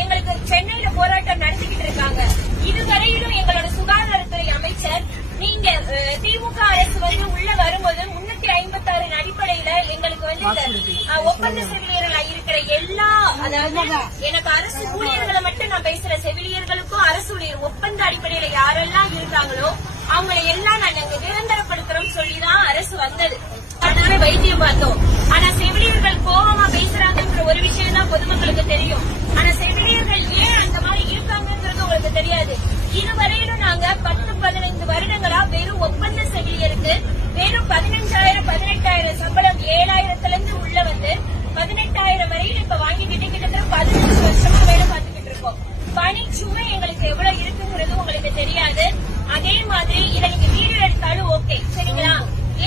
எங்களுக்கு சென்னையில போராட்டம் நடத்திக்கிட்டு இருக்காங்க. இதுவரையிலும் எங்களோட சுகாதாரத்துறை அமைச்சர் நீங்க திமுக அரசு உள்ள வரும்போது 356 அடிப்படையில எங்களுக்கு ஒப்பந்த செவிலியர்கள் இருக்கிற எல்லா, அதாவது எனக்கு அரசு ஊழியர்களை மட்டும் நான் பேசுற, செவிலியர்களுக்கும் அரசு ஊழியர் ஒப்பந்த அடிப்படையில யாரெல்லாம் இருக்காங்களோ அவங்களை எல்லாம் நாங்க நிரந்தரப்படுத்துறோம் சொல்லிதான் அரசு வந்தது. அதனால வைத்தியம் பார்த்தோம். ஆனா செவிலியர்கள் கோபமா பேசுறாங்கன்ற ஒரு விஷயம் தான் பொதுமக்களுக்கு தெரியும். ஆனா செவிலியர்கள் ஏன் அந்த மாதிரி இருக்காங்கிறது உங்களுக்கு தெரியாது. இதுவரையிலும் நாங்க 10-15 வருடங்களா வெறும் ஒப்பந்த செவிலியருக்கு வெறும் 15,000 18,000 சம்பளம் 7,000ல இருந்து உள்ள 18,000 வரையில இப்ப வாங்கிக்கிட்டு கிட்டத்தட்ட 15 வருஷமா வேலை பார்த்துக்கிட்டு இருக்கோம். பணி சுமை எங்களுக்கு எவ்வளவு இருக்குங்கிறது உங்களுக்கு தெரியாது. அதே மாதிரி இதை நீங்க வீடியோ எடுத்தாலும் ஓகே, சரிங்களா?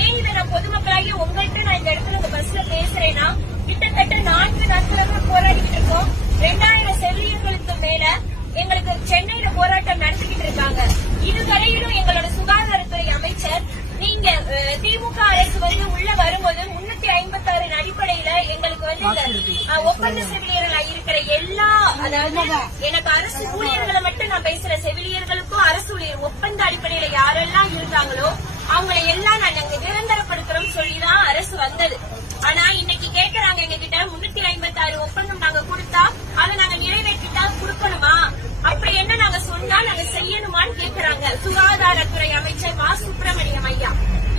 ஏன் இதை நான் பொதுமக்களாகி உங்கள்கிட்ட நான் இந்த இடத்துல இந்த பஸ்ல பேசுறேன்னா, கிட்டத்தட்ட 4 நாட்களாக போராடிக்கிட்டு இருக்கோம். 2000 செவிலியர்களுக்கு மேல எங்களுக்கு சென்னையில போராட்டம் நடத்திக்கிட்டு இருக்காங்க. இதுவரையிலும் எங்களோட சுகாதாரத்துறை அமைச்சர் நீங்க திமுக அரசு உள்ள வரும்போது 356 அடிப்படையில எங்களுக்கு ஒப்பந்த செவிலியர்கள் இருக்கிற எல்லா, அதாவது எனக்கு அரசு ஊழியர்களை மட்டும் நான் பேசுற, செவிலியர்களுக்கும் அரசு ஊழியர் ஒப்பந்த அடிப்படையில யாரெல்லாம் இருக்காங்களோ அவங்களை எல்லாம் நாங்க நிரந்தரப்படுத்துறோம் சொல்லிதான் அரசு வந்தது. ஆனா இன்னைக்கு கேட்கறாங்க எங்க கிட்ட 356 ஒப்பந்தம் நாங்க கொடுத்தா அதை நாங்க நிறைவேற்றிட்டா கொடுக்கணுமா, அப்படி என்ன நாங்க சொன்னா நாங்க செய்யணுமான்னு கேட்கறாங்க சுகாதாரத்துறை அமைச்சர் மா. சுப்பிரமணியம் ஐயா.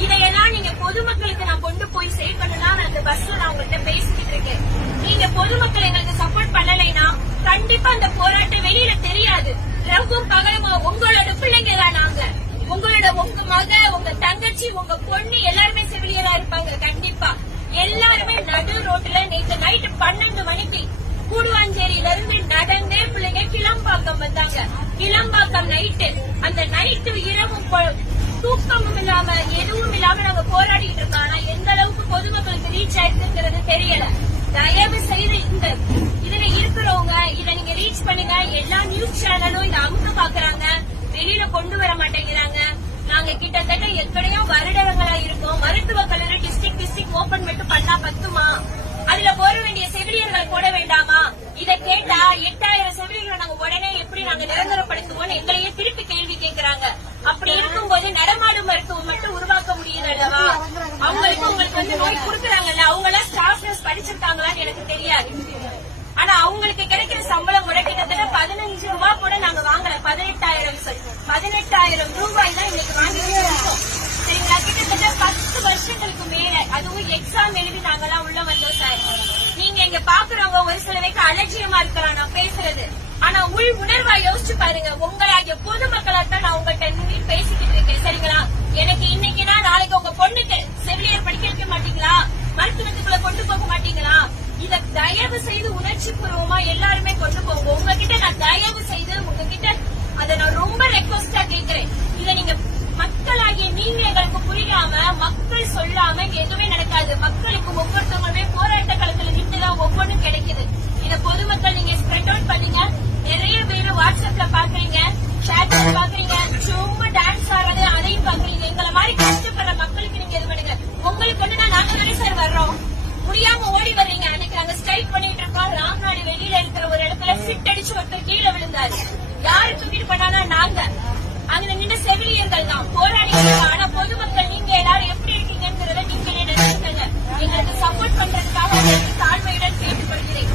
இதையெல்லாம் நீங்க பொதுமக்களுக்கு நான் கொண்டு போய் சேர்க்கணும்னா நான் அந்த பஸ்ல நான் உங்கள்கிட்ட பேசிக்கிட்டு இருக்கேன். நீங்க பொதுமக்கள் எங்களுக்கு சப்போர்ட் பண்ணலைன்னா கண்டிப்பா அந்த போராட்டம் வெளியில தெரியாது. ரவும் பகலமா உங்களோட பிள்ளைங்க தான் நாங்க. உங்க மக, உங்க தங்கச்சி, உங்க பொண்ணு எல்லாருமே செவிலியரா இருப்பாங்க. கண்டிப்பா எல்லாருமே நடு ரோட்ல நேற்று நைட்டு 12 மணிக்கு கூடுவாஞ்சேரியில இருந்து நடந்தே பிள்ளைங்க கிளம்பாக்கம் வந்தாங்க. கிளம்பாக்கம் நைட்டு, அந்த நைட்டு இரவும் தூக்கமும் இல்லாம எதுவும் இல்லாம நாங்க போராடிட்டு இருக்கோம். ஆனா எந்த அளவுக்கு பொதுமக்களுக்கு ரீச் ஆயிருக்குங்கிறது தெரியல. தயவு செய்து இந்த இதுல இருக்கிறவங்க இதை நீங்க ரீச் பண்ணுங்க. எல்லா நியூஸ் சேனலும் இதை அமுக்க பாக்குறாங்க, வெளியில கொண்டு வர மாட்டேங்கிறாங்க. நாங்க கிட்டத்தட்ட எத்தனையோ வருடங்களா இருக்கோம். மருத்துவ கல்லூரி டிஸ்ட்ரிக்ட் ஓபன் மட்டும் பண்ணா பத்துமா? அதுல போட வேண்டிய செவிலியர்கள் போட வேண்டாமா? இதை கேட்டா 8000 செவிலியர்களை நாங்க உடனே எப்படி நாங்க நிரந்தரப்படுத்துவோம் எங்களையே திருப்பி கேள்வி கேட்கிறாங்க. அப்படி இருக்கும்போது நடமாடும் மருத்துவம் மட்டும் உருவாக்க முடியுது அல்லவா? உங்களுக்கு நோய் கொடுக்கறாங்கல்ல, அவங்க எல்லாம் ஸ்டாஃப் நர்ஸ் படிச்சிருக்காங்களான்னு எனக்கு தெரியாது. ஆனா அவங்களுக்கு கிடைக்கிற சம்பளம் கூட கிட்டத்தட்ட 15 ரூபாய் கூட நாங்க வாங்கல. 18,000 ரூபாய் தான் இன்னைக்கு வாங்கிட்டு இருக்கோம். சரிங்களா? கிட்டத்தட்ட 10 வருஷங்களுக்கு மேல, அதுவும் எக்ஸாம் எழுதி நாங்கெல்லாம் உள்ள வந்தோம் சார். நீங்க இங்க பாக்குறவங்க ஒரு சில பேருக்கு அலட்சியமா இருக்கலாம் நான் பேசுறது. ஆனா உள் உணர்வா யோசிச்சு பாருங்க. உங்களாகிய பொதுமக்களாத்தான் நான் உங்கள்கிட்ட பேசிக்கிட்டு இருக்கேன். சரிங்களா? எனக்கு இன்னைக்குன்னா நாளைக்கு உங்க பொண்ணுக்கு செவிலியர் படிக்க வைக்க மாட்டீங்களா? மருத்துவத்துக்குள்ள கொண்டு போக மாட்டீங்களா? இத தயவு செய்து உணர்ச்சி பூர்வமா எல்லாருமே கொண்டு போங்க. உங்ககிட்ட நான் தயவு செய்து உங்ககிட்ட அதை நான் ரொம்ப ரெக்வஸ்டா கேட்கிறேன். இத நீங்க மக்களாகிய நீங்க எங்களுக்கு புரியாம, மக்கள் சொல்லாம எதுவுமே நடக்காது. மக்களுக்கு ஒவ்வொருத்தவங்களுமே போராட்ட களத்துல நின்றுதான் ஒவ்வொன்றும் கிடைக்குது. இத பொதுமக்கள் நீங்க ஸ்ப்ரெட் அவுட் பண்ணீங்க. நிறைய பேரு வாட்ஸ்அப்ல பாக்குறீங்க, சேட்ல பாக்குறீங்க, சும்மா டான்ஸ் ஆடுறது அதையும் பாக்குறீங்க. எங்களை மாதிரி கஷ்டப்படுற மக்களுக்கு நீங்க இது பண்ணுங்க. உங்களுக்கு ஒண்ணுனா நாங்க தானே சார் வர்றோம், முடியாம ஓடி வர்றீங்க. அன்னைக்கு நாங்க ஸ்ட்ரைக் பண்ணிட்டு இருக்கோம். ராம்நாடு வெளியில இருக்கிற ஒரு இடத்துல ஃபிட் அடிச்சு ஒருத்தர் கீழே விழுந்தாரு. யாரு தூக்கிட்டு பண்ணானா நாங்க. அங்க நின்று செவிலியர்கள் தான் போராடிட்டு. ஆனா பொதுமக்கள் நீங்க எல்லாரும் எப்படி இருக்கீங்கிறத நீங்களே நினைச்சுக்கங்க. எங்களுக்கு சப்போர்ட் பண்றதுக்காக தாழ்மையுடன் கேட்டுக்கொள்கிறேன்.